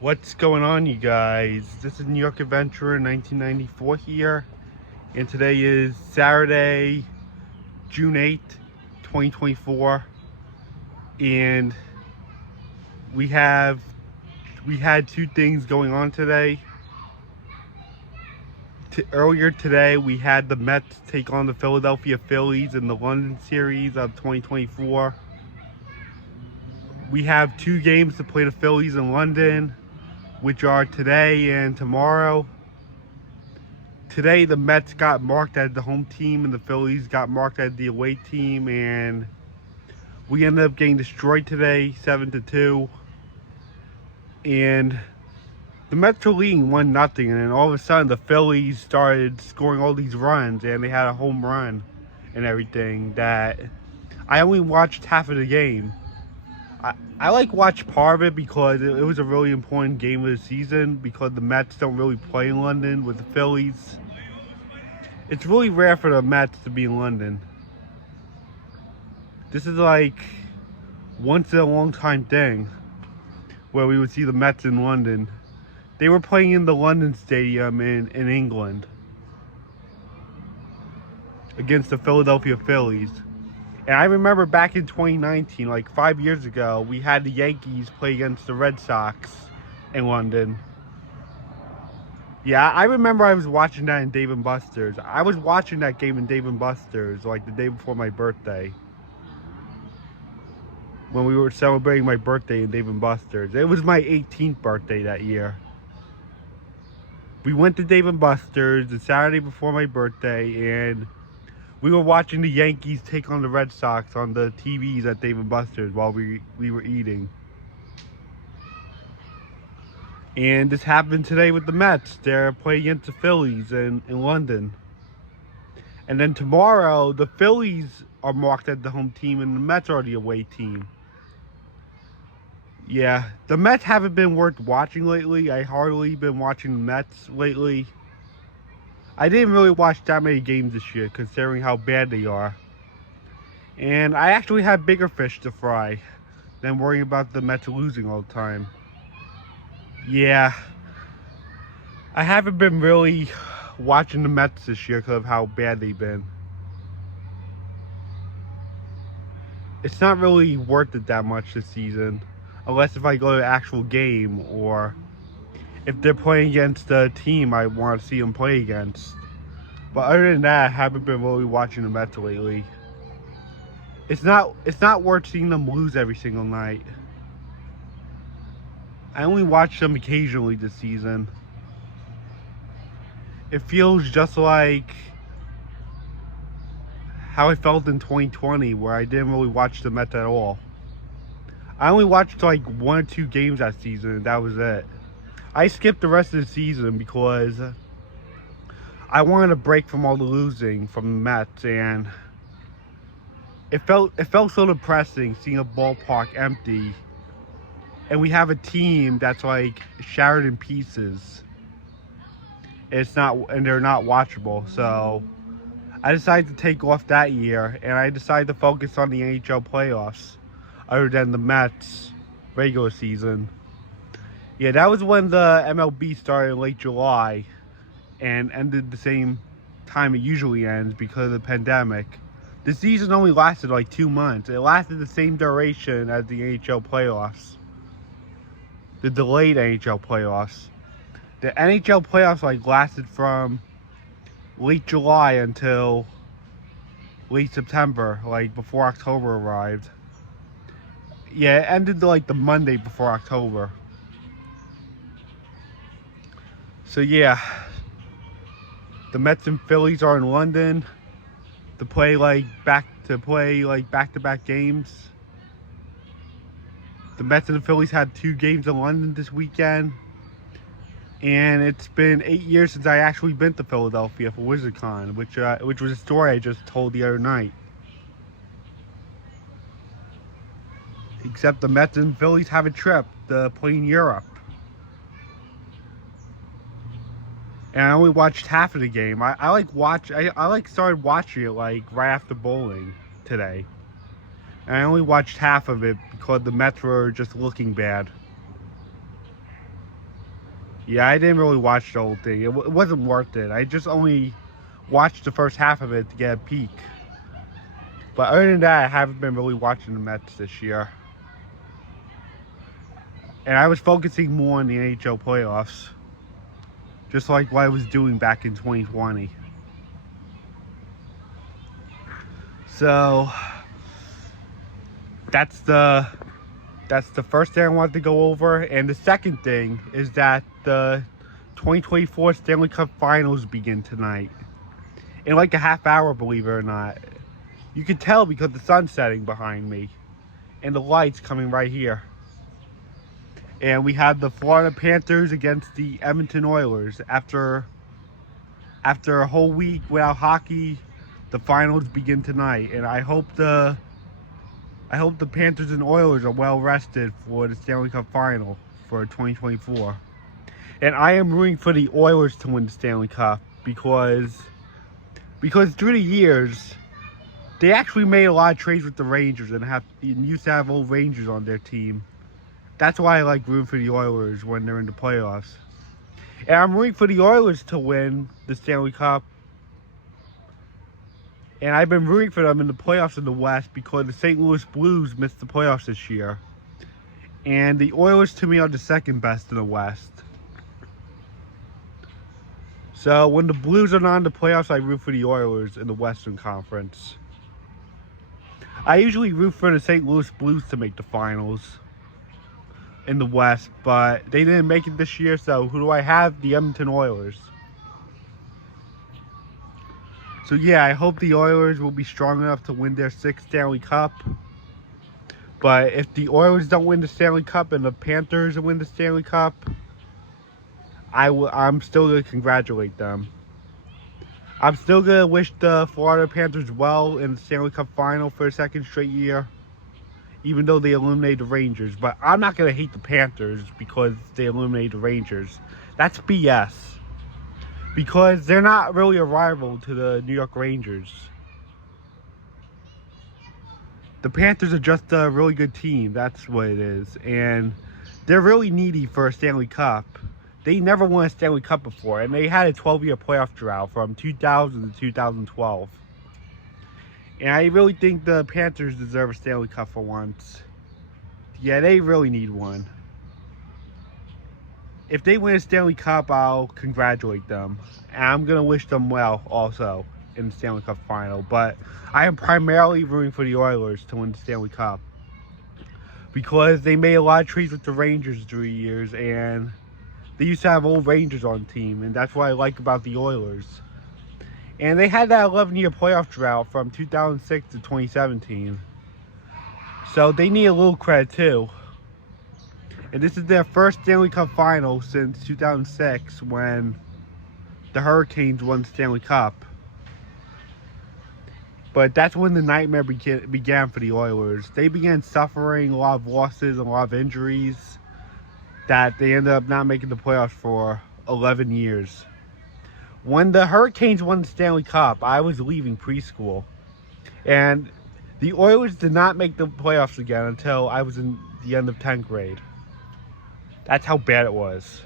What's going on, you guys? This is New York Adventurer 1994 here, and today is Saturday, June 8th, 2024, and we had two things going on today. Earlier today, we had the Mets take on the Philadelphia Phillies in the London series of 2024. We have two games to play the Phillies in London, which are today and tomorrow. Today, the Mets got marked as the home team and the Phillies got marked as the away team, and we ended up getting destroyed today, 7-2. And the Mets were leading 1-0, and then all of a sudden the Phillies started scoring all these runs, and they had a home run and everything that I only watched half of the game. I watched part of it because it was a really important game of the season, because the Mets don't really play in London with the Phillies. It's really rare for the Mets to be in London. This is like once in a long time thing where we would see the Mets in London. They were playing in the London Stadium in England against the Philadelphia Phillies. And I remember back in 2019, like 5 years ago, we had the Yankees play against the Red Sox in London. Yeah, I remember I was watching that in Dave & Buster's. I was watching that game in Dave & Buster's like the day before my birthday, when we were celebrating my birthday in Dave & Buster's. It was my 18th birthday that year. We went to Dave & Buster's the Saturday before my birthday, and we were watching the Yankees take on the Red Sox on the TVs at Dave & Buster's while we were eating. And this happened today with the Mets. They're playing against the Phillies in London. And then tomorrow, the Phillies are marked as the home team and the Mets are the away team. Yeah, the Mets haven't been worth watching lately. I hardly been watching the Mets lately. I didn't really watch that many games this year, considering how bad they are. And I actually had bigger fish to fry than worrying about the Mets losing all the time. Yeah, I haven't been really watching the Mets this year because of how bad they've been. It's not really worth it that much this season, unless if I go to an actual game, or if they're playing against the team I want to see them play against. But other than that, I haven't been really watching the Mets lately. It's not worth seeing them lose every single night. I only watch them occasionally this season. It feels just like how I felt in 2020, where I didn't really watch the Mets at all. I only watched like 1 or 2 games that season, and that was it. I skipped the rest of the season because I wanted a break from all the losing from the Mets, and it felt so depressing seeing a ballpark empty, and we have a team that's like shattered in pieces. And they're not watchable. So I decided to take off that year, and I decided to focus on the NHL playoffs, other than the Mets regular season. Yeah, that was when the MLB started in late July and ended the same time it usually ends because of the pandemic. The season only lasted like 2 months. It lasted the same duration as the NHL playoffs, the delayed NHL playoffs. The NHL playoffs like lasted from late July until late September, like before October arrived. Yeah, it ended like the Monday before October. So yeah, the Mets and Phillies are in London to play back-to-back games. The Mets and the Phillies had 2 games in London this weekend, and it's been 8 years since I actually been to Philadelphia for WizardCon, which was a story I just told the other night. Except the Mets and Phillies have a trip to play in Europe. And I only watched half of the game. I started watching it like right after bowling today. And I only watched half of it because the Mets were just looking bad. Yeah, I didn't really watch the whole thing. It wasn't worth it. I just only watched the first half of it to get a peek. But other than that, I haven't been really watching the Mets this year. And I was focusing more on the NHL playoffs. Just like what I was doing back in 2020. So that's the first thing I wanted to go over. And the second thing is that the 2024 Stanley Cup Finals begin tonight. In like a half hour, believe it or not. You can tell because the sun's setting behind me. And the lights coming right here. And we have the Florida Panthers against the Edmonton Oilers. After a whole week without hockey, the finals begin tonight. And I hope the Panthers and Oilers are well rested for the Stanley Cup Final for 2024. And I am rooting for the Oilers to win the Stanley Cup because through the years, they actually made a lot of trades with the Rangers and used to have old Rangers on their team. That's why I like rooting for the Oilers when they're in the playoffs. And I'm rooting for the Oilers to win the Stanley Cup. And I've been rooting for them in the playoffs in the West because the St. Louis Blues missed the playoffs this year. And the Oilers, to me, are the second best in the West. So when the Blues are not in the playoffs, I root for the Oilers in the Western Conference. I usually root for the St. Louis Blues to make the finals in the West, but they didn't make it this year, so who do I have? The Edmonton Oilers. So yeah, I hope the Oilers will be strong enough to win their 6th Stanley Cup. But if the Oilers don't win the Stanley Cup and the Panthers win the Stanley Cup, I'm still going to congratulate them. I'm still going to wish the Florida Panthers well in the Stanley Cup Final for a second straight year, even though they eliminated the Rangers. But I'm not going to hate the Panthers because they eliminated the Rangers. That's BS. Because they're not really a rival to the New York Rangers. The Panthers are just a really good team. That's what it is. And they're really needy for a Stanley Cup. They never won a Stanley Cup before. And they had a 12-year playoff drought from 2000 to 2012. And I really think the Panthers deserve a Stanley Cup for once. Yeah, they really need one. If they win a Stanley Cup, I'll congratulate them. And I'm going to wish them well also in the Stanley Cup Final. But I am primarily rooting for the Oilers to win the Stanley Cup. Because they made a lot of trades with the Rangers through the years. And they used to have old Rangers on the team. And that's what I like about the Oilers. And they had that 11-year playoff drought from 2006 to 2017. So they need a little credit too. And this is their first Stanley Cup Final since 2006 when the Hurricanes won the Stanley Cup. But that's when the nightmare began for the Oilers. They began suffering a lot of losses and a lot of injuries that they ended up not making the playoffs for 11 years. When the Hurricanes won the Stanley Cup, I was leaving preschool. And the Oilers did not make the playoffs again until I was in the end of 10th grade. That's how bad it was.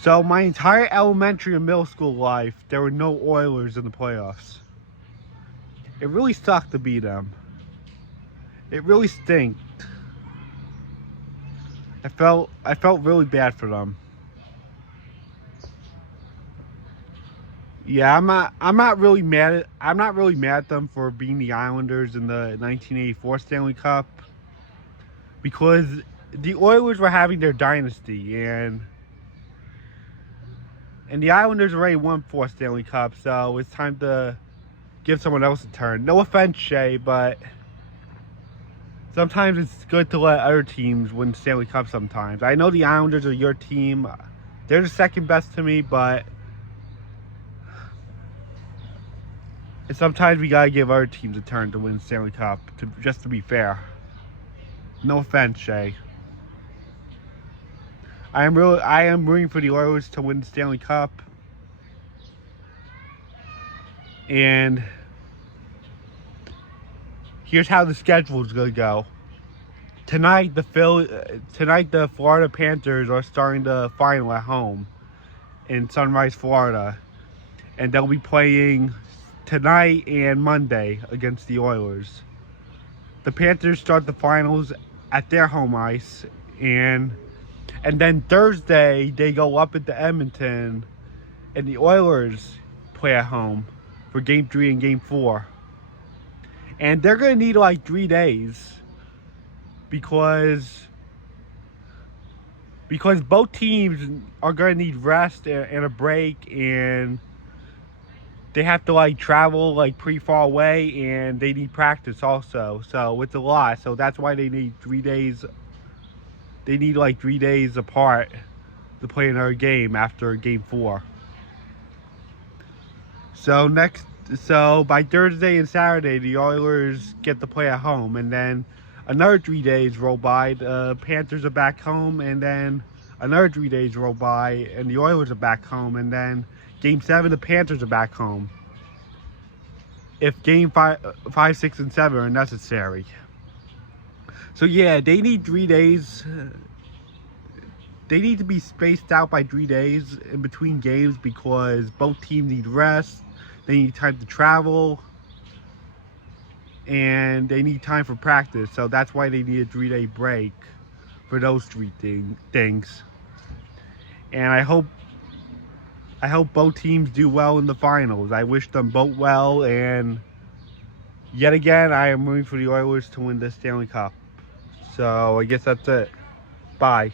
So my entire elementary and middle school life, there were no Oilers in the playoffs. It really sucked to be them. It really stinked. I felt really bad for them. Yeah, I'm not really mad at them for being the Islanders in the 1984 Stanley Cup because the Oilers were having their dynasty and the Islanders already won 4 Stanley Cups, so it's time to give someone else a turn. No offense, Shay, but sometimes it's good to let other teams win Stanley Cup sometimes. I know the Islanders are your team. They're the second best to me, but and sometimes we gotta give other teams a turn to win Stanley Cup, just to be fair. No offense, Shay. I am rooting for the Oilers to win the Stanley Cup. And here's how the schedule is gonna go. tonight the Florida Panthers are starting the final at home in Sunrise, Florida, and they'll be playing tonight and Monday against the Oilers. The Panthers start the finals at their home ice, and then Thursday they go up into Edmonton, and the Oilers play at home for Game 3 and Game 4. And they're going to need like 3 days because both teams are going to need rest and a break, and they have to like travel like pretty far away, and they need practice also. So it's a lot. So that's why they need 3 days. They need like 3 days apart to play another game after Game 4. So by Thursday and Saturday, the Oilers get to play at home, and then another 3 days roll by. The Panthers are back home, and then another 3 days roll by, and the Oilers are back home, and then Game 7, the Panthers are back home. If Game 5, 6, and 7 are necessary. So yeah, they need 3 days. They need to be spaced out by 3 days in between games because both teams need rest. They need time to travel. And they need time for practice. So that's why they need a 3-day break for those three things. And I hope both teams do well in the finals. I wish them both well, and yet again, I am rooting for the Oilers to win the Stanley Cup. So I guess that's it. Bye.